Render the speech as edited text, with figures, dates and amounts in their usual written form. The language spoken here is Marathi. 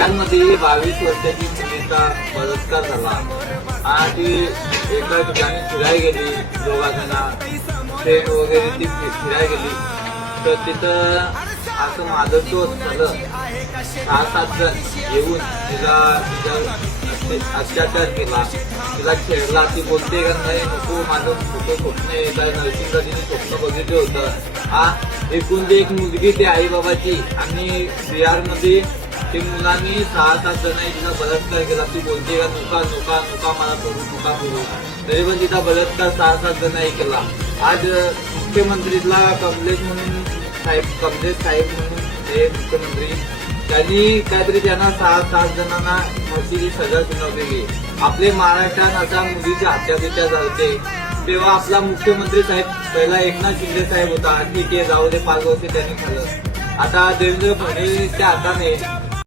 बिहारमध्ये 22 वर्षाची मुलीचा बलात्कार झाला आणि एका ठिकाणी फिरायला गेली, दोघांना ट्रेन वगैरे ती फिरायला गेली तर तिथं असं माधवत्व झालं. 6-7 जण येऊन तिला अत्याचार केला, तिला खेळला. ती बोलते का नाही, नको माझं मोठं स्वप्न आहे, काय नर्सिंगचं तिने स्वप्न बघितलं होतं. एकूण ती एक मुलगी ती आई बाबाची आणि बिहारमध्ये ते मुलांनी 6-7 जणांनी तिला बलात्कार केला. ती बोलते का नका नका नका मला करू, नका करू. तरी पण तिचा बलात्कार 6-7 जणांनी केला. आज मुख्यमंत्रीला कमलेश साहेब म्हणून हे मुख्यमंत्री त्यांनी काहीतरी त्यांना 6-7 जणांना फाशीची सजा सुनावलेली. आपले महाराष्ट्रात आता मुलीच्या हत्या झालते तेव्हा आपला मुख्यमंत्री साहेब पहिला एकनाथ शिंदे साहेब होता. ठीक आहे, जाऊ दे, 5 वर्ष त्यांनी खाल्लं. आता देवेंद्र फडणवीसच्या हाताने